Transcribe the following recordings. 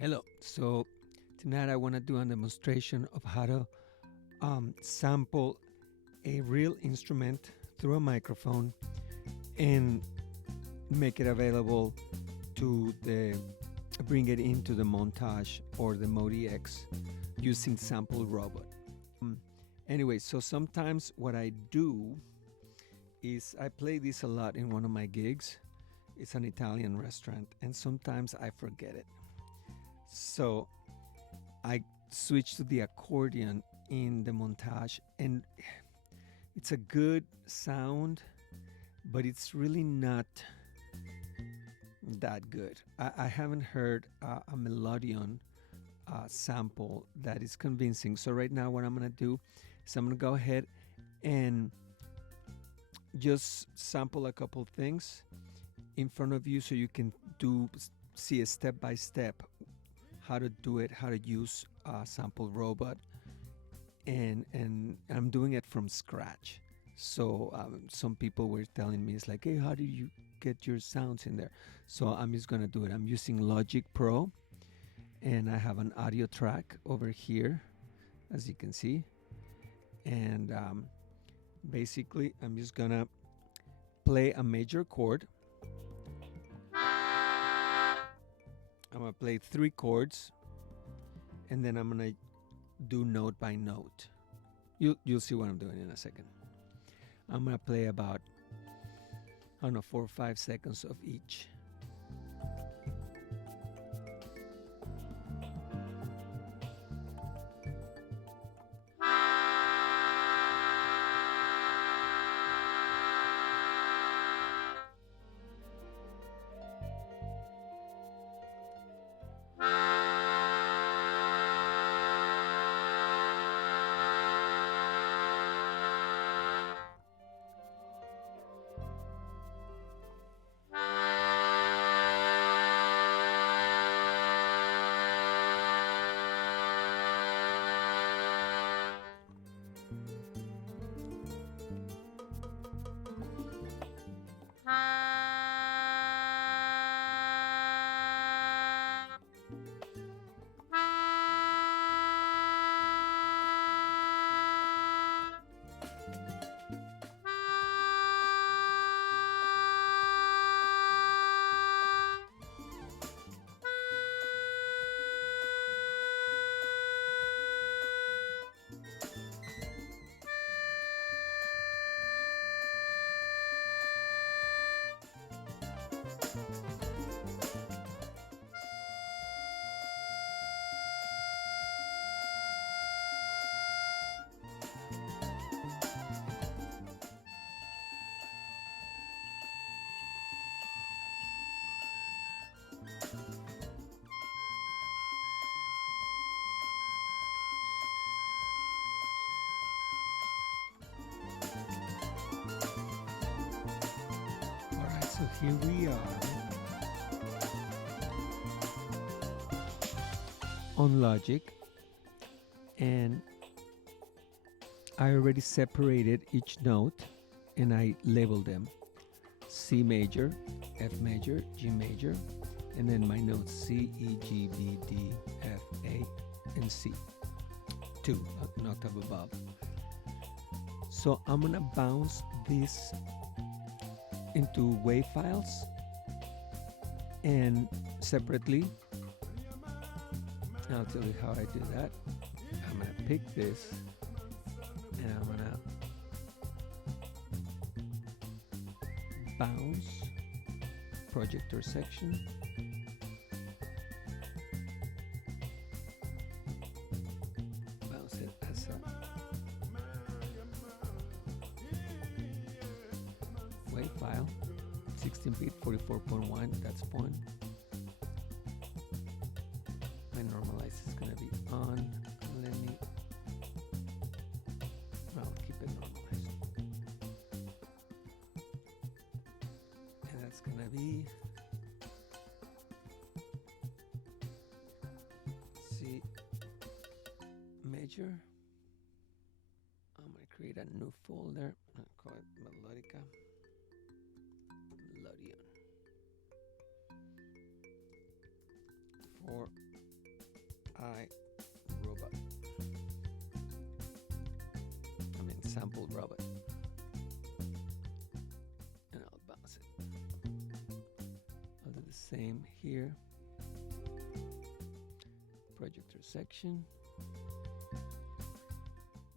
Hello. So tonight I want to do a demonstration of how to sample a real instrument through a microphone and make it available to bring it into the montage or the Modi X using Sample Robot. Anyway, so sometimes what I do is I play this a lot in one of my gigs. It's an Italian restaurant, and sometimes I forget it. So I switch to the accordion in the montage, and it's a good sound, but it's really not that good. I haven't heard a melodeon sample that is convincing. So right now what I'm going to do is I'm going to go ahead and just sample a couple things in front of you so you can see a step-by-step how to do it, how to use Sample Robot, and I'm doing it from scratch. So some people were telling me, it's like, hey, how do you get your sounds in there? So I'm just gonna do it. I'm using Logic Pro, and I have an audio track over here, as you can see, and basically I'm just gonna play a major chord. I'm gonna play 3 chords, and then I'm gonna do note by note. You'll see what I'm doing in a second. I'm gonna play about, I don't know, 4 or 5 seconds of each. So here we are on Logic, and I already separated each note and I labeled them: C major, F major, G major, and then my notes C, E, G, B, D, F, A, and C, 2 an octave above. So I'm gonna bounce this into WAV files, and separately I'll tell you how I do that. I'm gonna pick this and I'm gonna bounce projector section, bounce it as a WAV file, 16-bit 44.1, that's point. My normalize is gonna be on. I'll keep it normalized. And that's gonna be C major. I'm gonna create a new folder. I'll call it Melodica. Melodion. 4 I robot. I mean sample robot. And I'll bounce it. I'll do the same here. Projector section.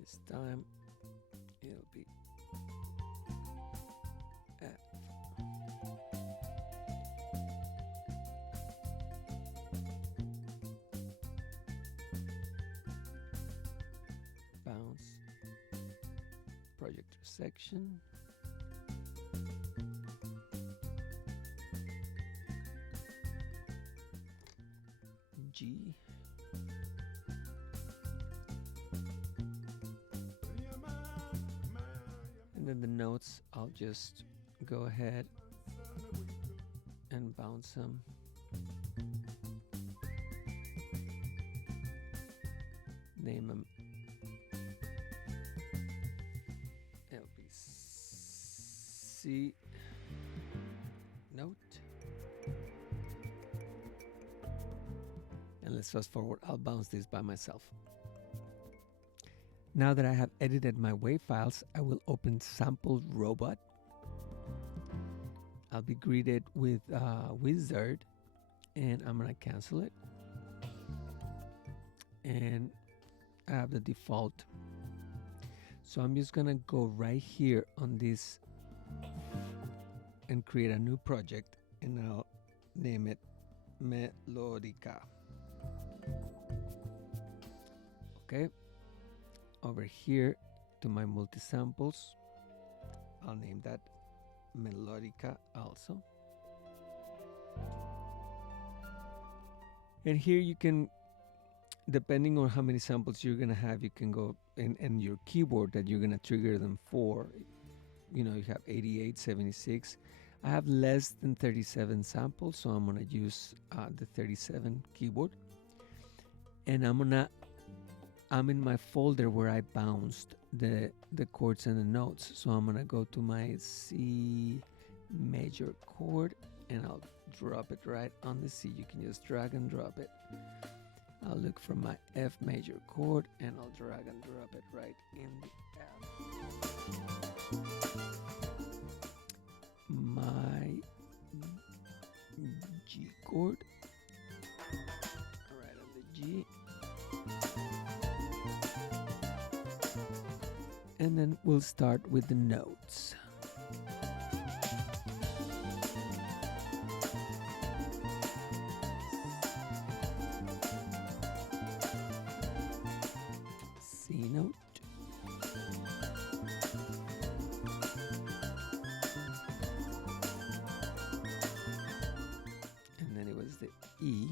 This time it'll be F. Bounce. Projector section. G. And then the notes, I'll just go ahead and bounce them. Name them LB C note. And let's fast forward. I'll bounce this by myself. Now that I have edited my WAV files, I will open Sample Robot. I'll be greeted with Wizard, and I'm gonna cancel it. And I have the default. So I'm just gonna go right here on this and create a new project, and I'll name it Melodica. Okay. Over here to my multi-samples, I'll name that Melodica also. And here you can, depending on how many samples you're gonna have, you can go and your keyboard that you're gonna trigger them for. You know, you have 88, 76. I have less than 37 samples, so I'm gonna use the 37 keyboard. And I'm in my folder where I bounced the chords and the notes. So I'm gonna go to my C major chord and I'll drop it right on the C. You can just drag and drop it. I'll look for my F major chord and I'll drag and drop it right in the F. My G chord, right on the G. And then we'll start with the notes. C note. And then it was the E.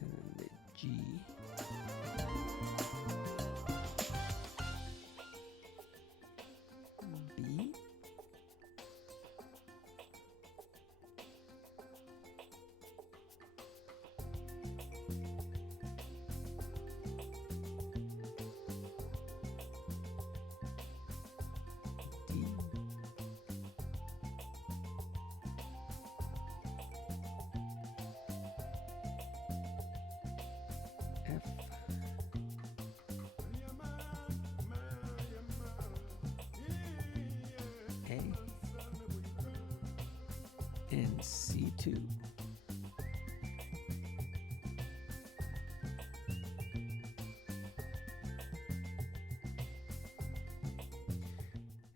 And then the G. B. D. F. A. And C2.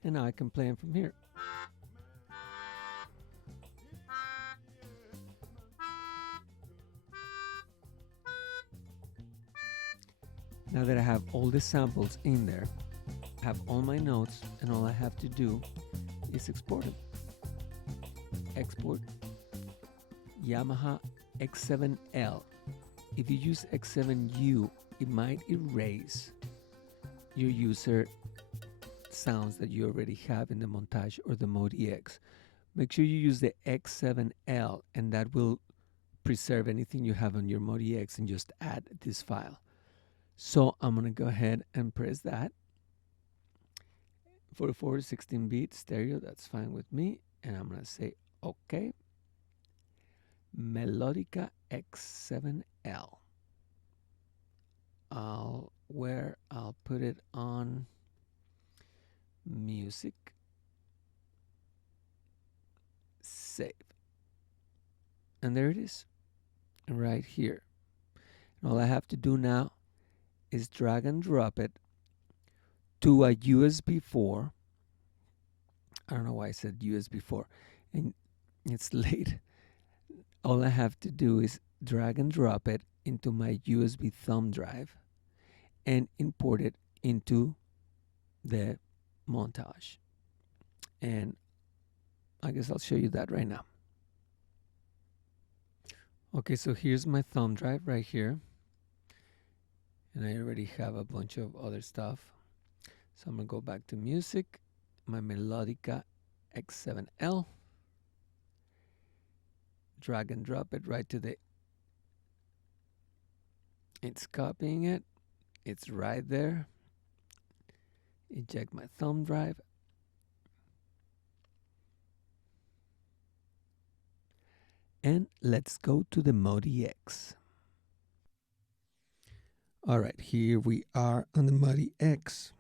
And now I can play them from here. Now that I have all the samples in there, I have all my notes, and all I have to do is export them. Export Yamaha X7L. If you use X7U, it might erase your user sounds that you already have in the montage or the Mode EX. Make sure you use the X7L, and that will preserve anything you have on your Mode EX and just add this file. So I'm gonna go ahead and press that. 44 16-bit stereo, that's fine with me. And I'm gonna say okay. Melodica X7L. I'll put it on music, save, and there it is right here. And all I have to do now is drag and drop it to a USB 4. I don't know why I said USB 4, and it's late. All I have to do is drag and drop it into my USB thumb drive and import it into the montage. And I guess I'll show you that right now. Okay, so here's my thumb drive right here. And I already have a bunch of other stuff. So I'm gonna go back to music, my Melodica X7L. Drag and drop it right to the, it's copying it. It's right there. Eject my thumb drive. And let's go to the Modi X. All right, here we are on the Modi X.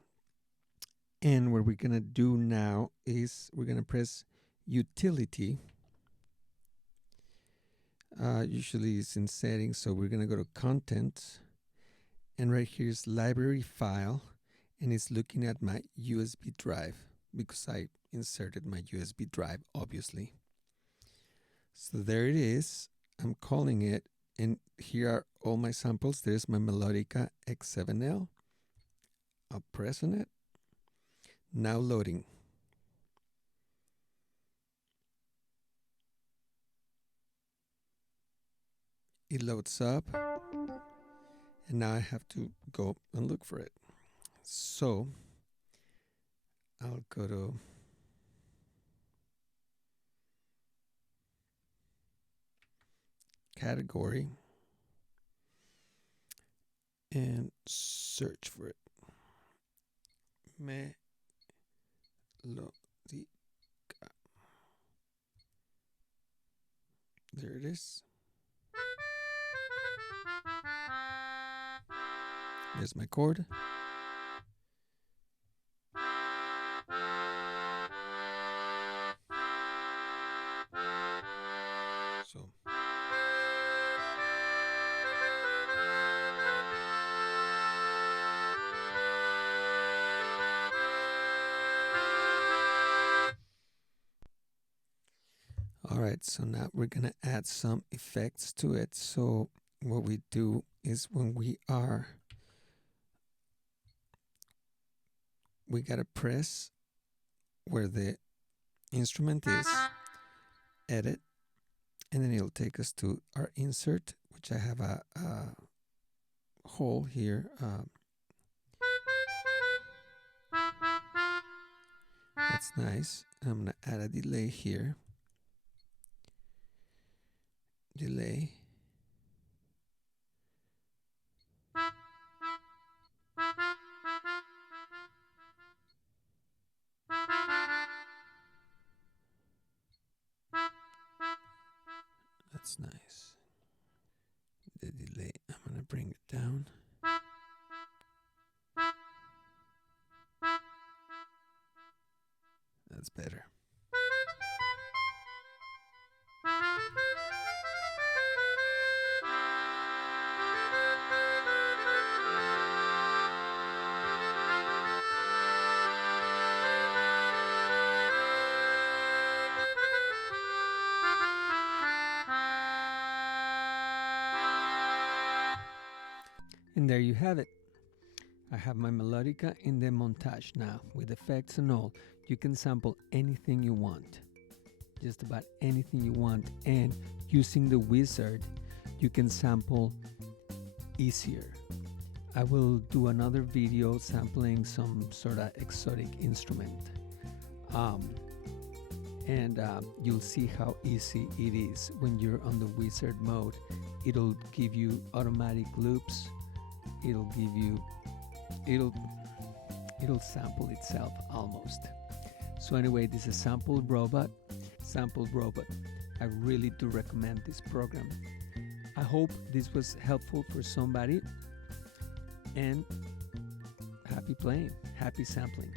And what we're gonna do now is we're gonna press Utility. Usually it's in settings, so we're gonna go to Content. And right here is Library File. And it's looking at my USB drive because I inserted my USB drive, obviously. So there it is. I'm calling it, and here are all my samples. There's my Melodica X7L. I'll press on it. Now loading. It loads up, and now I have to go and look for it. So I'll go to category and search for it. Melodica. There it is. There's my chord. So all right, so now we're gonna add some effects to it. So what we do is when we gotta press where the instrument is, edit, and then it'll take us to our insert, which I have a hole here. That's nice. I'm gonna add a delay here. Delay. That's nice. The delay, I'm gonna bring it down. That's better. And there you have it. I have my Melodica in the montage now with effects and all. You can sample anything you want, just about anything you want, and using the wizard you can sample easier. I will do another video sampling some sort of exotic instrument, and you'll see how easy it is. When you're on the wizard mode, it'll give you automatic loops. It'll sample itself almost. So anyway, this is Sample Robot. I really do recommend this program. I hope this was helpful for somebody, and happy playing, happy sampling.